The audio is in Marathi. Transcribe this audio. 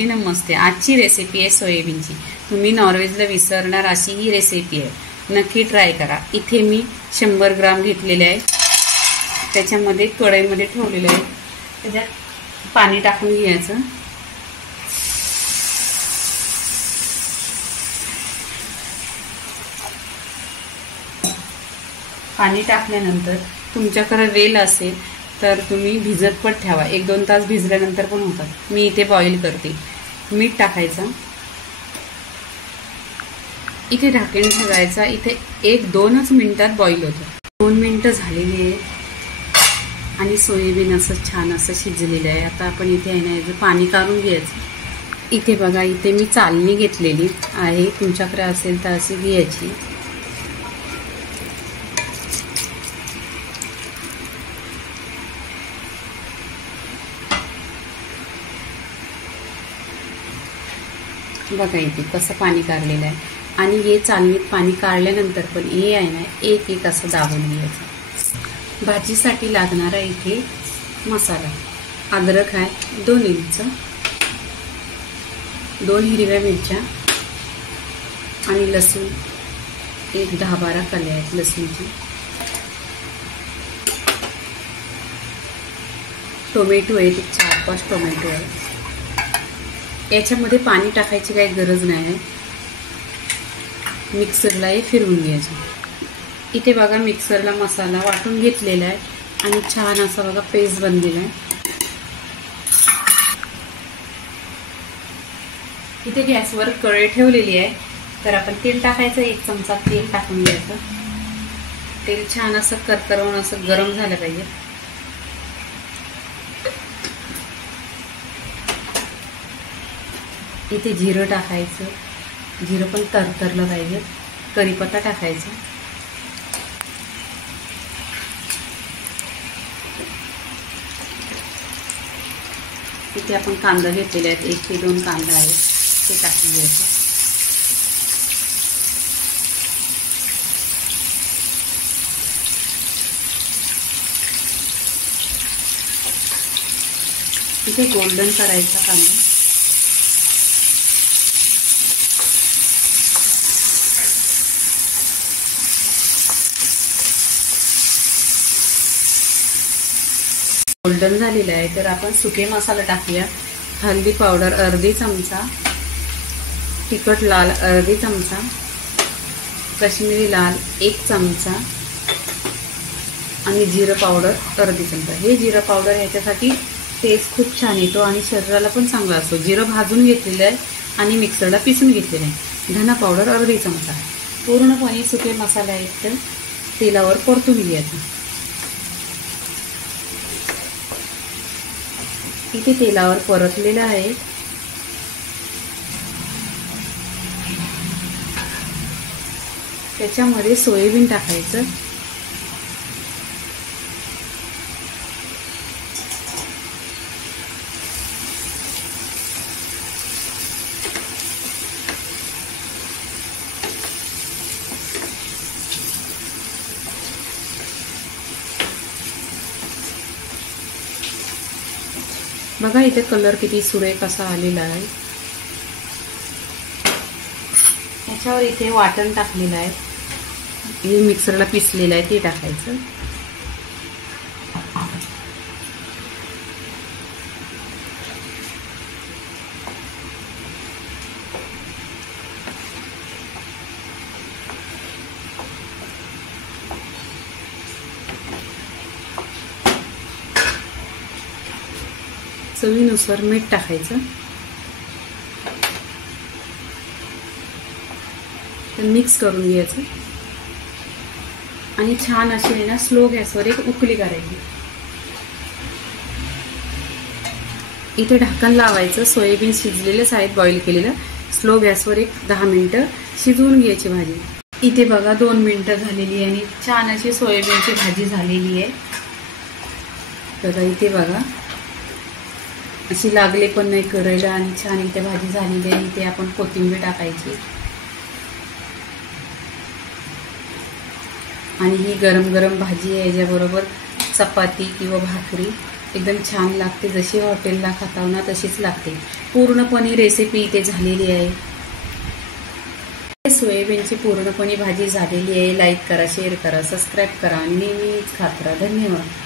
नमस्ते, आजची रेसिपी आहे सोयाबीनची। तुम्ही नॉनव्हेजला विसरणार अशी ही रेसिपी आहे, नक्की ट्राय करा। इथे मी 100 ग्राम घेतलेले आहे, त्याच्यामध्ये कढईमध्ये ठेवलेले आहे, त्याच्यात पाणी टाकून घ्यायचं। पाणी टाकल्यानंतर तुमच्याकडे वेल असेल तर तुम्ही भिजत पण ठेवा, 1-2 तास भिजल्यानंतर पण होतात। मी इथे बॉईल करते। मीठ टाकायचं, इथे ढाकण ठेवायचा। इथे 1-2च मिनिटात बॉईल होतं। 2 मिनिटं झालेली आहे आणि सोयाबीन असं छान असं शिजलेलं आहे। आता आपण इथे आहे ना याचं पाणी काढून घ्यायचं। इथे बघा, इथे मी चालणी घेतलेली आहे, तुमच्याकडे असेल तर अशी घ्यायची। बघा इथे कसं पाणी काढलेलं आहे आणि हे चालणीत पाणी काढल्यानंतर पण हे आहे ना एक असं दाबून घ्यायचं। भाजीसाठी लागणारा इथे मसाला, अद्रक आहे 2 इंच, 2 हिरव्या मिरच्या आणि लसूण एक 10-12 कल्या आहेत लसूणची। टोमॅटो आहे, 4-5 टोमॅटो आहे। याच्यामध्ये पाणी टाकायची काही गरज नाही, मिक्सरला हे फिरवून घ्यायचं। इथे बघा मिक्सरला मसाला वाटून घेतलेला आहे आणि छान असा बघा पेस्ट बनलेला आहे। इथे गॅसवर कढई ठेवलेली आहे, तर आपण तेल टाकायचं। 1 चमचा तेल टाकून घ्यायचं। तेल छान असं करकरवून असं गरम झालं पाहिजे। इथे जिरं टाकायचं, जिरं पण तरतरलं पाहिजे। कढीपत्ता टाकायचा, इथे आपण कांदा घेतलेले आहेत, 1 ते 2 कांदा आहेत, ते टाकून घ्यायचं। इथे गोल्डन करायचा कांदा। गोल्डन झालेला आहे, तर आपण सुके मसाला टाकूया। हळदी पावडर अर्धी चमचा, तिखट लाल अर्धी चमचा, काश्मीरी लाल 1 चमचा आणि जिरं पावडर अर्धी चमचा। हे जिरं पावडर ह्याच्यासाठी टेस्ट खूप छान येतो आणि शरीराला पण चांगला असतो। जिरं भाजून घेतलेलं आहे आणि मिक्सरला पिसून घेतलेलं आहे। धना पावडर अर्धी चमचा। पूर्णपणे सुके मसाले आहेत तर तेलावर परतून घ्यायचं। इथे तेलावर परतलेलं आहे, त्याच्यामध्ये सोयाबीन टाकायचं। बघा इथे कलर किती सुरेख असा आलेला आहे। याच्यावर इथे वाटण टाकलेलं आहे, हे मिक्सरला पिसलेलं आहे, ते टाकायचं। चवीनुसार मीठ टाकायचं, मिक्स करून घ्यायचं आणि छान अशी आहे ना स्लो गॅसवर एक उकळी करायची। इथे ढक्कन लावायचं। सोयाबीन शिजलेलंच आहे, बॉईल केलेलं। स्लो गॅसवर एक 10 मिनिटं शिजवून घ्यायची भाजी। इथे बघा 2 मिनिटं झालेली आहे आणि छान अशी सोयाबीनची भाजी झालेली आहे। बघा इथे बघा अशी लागले पण नाही कढईला आणि छान इथे भाजी झालेली आहे। इथे आपण कोथिंबीर टाकायची आणि ही गरम गरम भाजी आहे, याच्याबरोबर चपाती किंवा भाकरी एकदम छान लागते. जशी हॉटेलला खाताव ना तशीच लागते. पूर्णपणे रेसिपी इथे झालेली आहे. सोयाबीनची पूर्णपणे भाजी झालेली आहे. लाईक करा, शेअर करा, सबस्क्राईब करा आणि नेहमीच खात राहा. धन्यवाद.